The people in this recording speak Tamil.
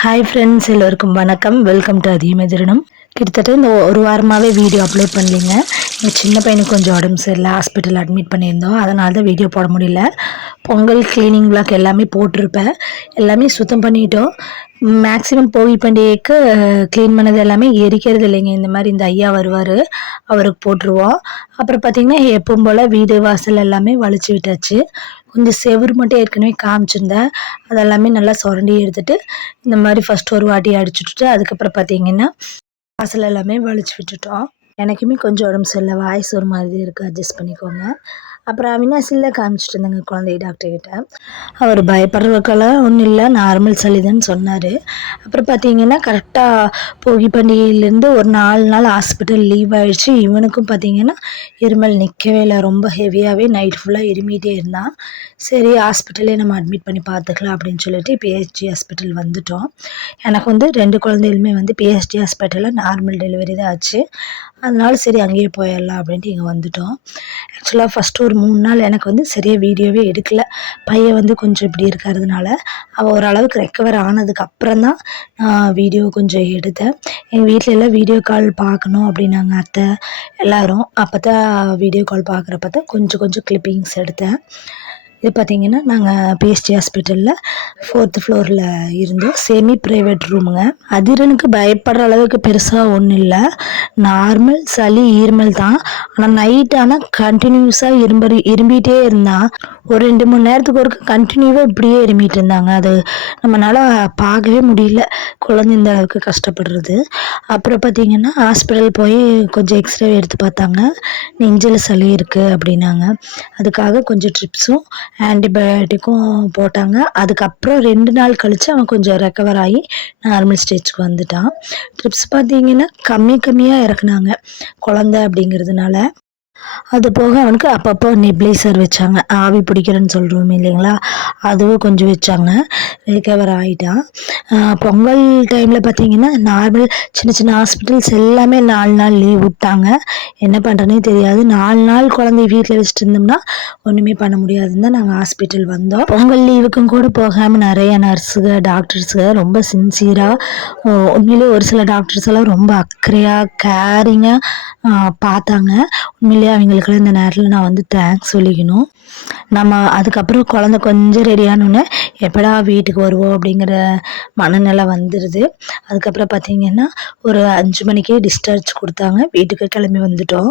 ஹாய் ஃப்ரெண்ட்ஸ் எல்லோருக்கும் வணக்கம். வெல்கம் டு அதிகமதிரணம் கிட்டத்தட்ட இந்த ஒரு வாரமாகவே வீடியோ அப்லோட் பண்ணலிங்க. எங்கள் சின்ன பையனுக்கு கொஞ்சம் உடம்பு சரியில்லை. ஹாஸ்பிட்டல் அட்மிட் பண்ணியிருந்தோம். அதனால தான் வீடியோ போட முடியல. பொங்கல் க்ளீனிங் பிளாக் எல்லாமே போட்டிருப்பேன். எல்லாமே சுத்தம் பண்ணிட்டோம். மேக்ஸிமம் போகி பண்டிகைக்கு க்ளீன் பண்ணது எல்லாமே எரிக்கிறது இல்லைங்க. இந்த மாதிரி இந்த ஐயா வருவார் அவருக்கு போட்டுருவோம். அப்புறம் பார்த்திங்கன்னா எப்பவும் போல் வீடு வாசல் எல்லாமே வலிச்சு விட்டாச்சு. கொஞ்சம் செவுரு மட்டும் ஏற்கனவே காமிச்சிருந்தேன். அதெல்லாமே நல்லா சுரண்டி எடுத்துட்டு இந்த மாதிரி ஃபஸ்ட் ஒரு வாட்டி அடிச்சு விட்டுட்டு அதுக்கப்புறம் பார்த்தீங்கன்னா வாசல் எல்லாமே வலிச்சு விட்டுட்டோம். எனக்குமே கொஞ்சம் உடம்பு சரியில்லை வாய்ஸ் ஒரு மாதிரி இருக்குது அட்ஜஸ்ட் பண்ணிக்கோங்க. அப்புறம் அவினாசியில் காமிச்சிட்டு இருந்தாங்க குழந்தை டாக்டர்கிட்ட அவர் பயப்படுறதுக்கெல்லாம் ஒன்றும் இல்லை நார்மல் சளிதான்னு சொன்னார். அப்புறம் பார்த்தீங்கன்னா கரெக்டாக போகி பண்டிகையிலேருந்து ஒரு நாலு நாள் ஹாஸ்பிட்டல் லீவ் ஆகிடுச்சு இவனுக்கும் பார்த்தீங்கன்னா இருமல் நிற்கவே இல்லை ரொம்ப ஹெவியாகவே நைட் ஃபுல்லாக இருமிகிட்டே இருந்தான். சரி ஹாஸ்பிட்டலே நம்ம அட்மிட் பண்ணி பார்த்துக்கலாம் அப்படின்னு சொல்லிட்டு பிஹெச்டி ஹாஸ்பிட்டல் வந்துட்டோம். எனக்கு வந்து ரெண்டு குழந்தைகளுமே வந்து பிஹெச்டி ஹாஸ்பிட்டலில் நார்மல் டெலிவரி தான் ஆச்சு. அதனால சரி அங்கேயே போயிடலாம் அப்படின்ட்டு இங்கே வந்துட்டோம். ஆக்சுவலாக ஃபஸ்ட்டு ஒரு மூணு நாள் எனக்கு வந்து சரியாக வீடியோவே எடுக்கல. பையன் வந்து கொஞ்சம் இப்படி இருக்கிறதுனால அவள் ஓரளவுக்கு ரெக்கவர் ஆனதுக்கு அப்புறம் தான் நான் வீடியோ கொஞ்சம் எடுத்தேன். எங்கள் வீட்டில் எல்லாம் வீடியோ கால் பார்க்கணும் அப்படின்னாங்க அத்தை எல்லோரும். அப்போ தான் வீடியோ கால் பார்க்குறப்ப தான் கொஞ்சம் கொஞ்சம் கிளிப்பிங்ஸ் எடுத்தேன். இது பார்த்திங்கன்னா நாங்கள் பிஎஸ்டி ஹாஸ்பிட்டலில் ஃபோர்த்து ஃப்ளோரில் இருந்தோம். செமி ப்ரைவேட் ரூமுங்க அதிரனுக்கு பயப்படுற அளவுக்கு பெருசாக ஒன்றும் இல்லை நார்மல் சளி ஈர்மல் தான். ஆனால் நைட் ஆனால் கண்டினியூஸாக இரும்பி இரும்பிகிட்டே இருந்தான். ஒரு ரெண்டு மூணு நேரத்துக்கு ஒரு கண்டினியூவாக இப்படியே இருமிட்டு இருந்தாங்க. அது நம்மளால் பார்க்கவே முடியல. குழந்தை இந்த அளவுக்கு கஷ்டப்படுறது. அப்புறம் பார்த்திங்கன்னா ஹாஸ்பிட்டல் போய் கொஞ்சம் எக்ஸ்ரே எடுத்து பார்த்தாங்க. நெஞ்சில் சளி இருக்குது அப்படின்னாங்க. அதுக்காக கொஞ்சம் ட்ரிப்ஸும் ஆன்டிபயோட்டிக்கும் போட்டாங்க. அதுக்கப்புறம் ரெண்டு நாள் கழித்து அவன் கொஞ்சம் ரெக்கவர் ஆகி நார்மல் ஸ்டேஜ்க்கு வந்துட்டான். ட்ரிப்ஸ் பார்த்தீங்கன்னா கம்மி கம்மியாக இறக்குனாங்க குழந்த அப்படிங்கிறதுனால. அது போக அவனுக்கு அப்பப்போ நெப்ளைசர் வச்சாங்க. ஆவி பிடிக்கிறேன்னு சொல்கிறோம் இல்லைங்களா? அதுவும் கொஞ்சம் வச்சாங்க. ரிகவர் ஆகிட்டான் பொங்கல் டைமில் பார்த்தீங்கன்னா நார்மல் சின்ன சின்ன ஹாஸ்பிட்டல்ஸ் எல்லாமே நாலு நாள் லீவ் விட்டாங்க. என்ன பண்ணுறேன்னே தெரியாது. நாலு நாள் குழந்தைய வீட்டில் வச்சுட்டு இருந்தோம்னா ஒன்றுமே பண்ண முடியாதுன்னு தான் நாங்கள் ஹாஸ்பிட்டல் வந்தோம். பொங்கல் லீவுக்கும் கூட போகாமல் நிறைய நர்ஸுக டாக்டர்ஸுக ரொம்ப சின்சியராக உண்மையிலே ஒரு சில டாக்டர்ஸ் எல்லாம் ரொம்ப அக்கறையாக கேரிங்காக பார்த்தாங்க. உண்மையிலேயே அவங்களுக்குலாம் இந்த நேரத்தில் நான் வந்து தேங்க்ஸ் சொல்லிக்கணும். நம்ம அதுக்கப்புறம் குழந்த கொஞ்சம் ரெடியானோடனே எப்படா வீட்டுக்கு வருவோம் அப்படிங்கிற மனநிலை வந்துடுது அதுக்கப்புறம் பார்த்திங்கன்னா ஒரு அஞ்சு மணிக்கே டிஸ்சார்ஜ் கொடுத்தாங்க. வீட்டுக்கு கிளம்பி வந்துட்டோம்.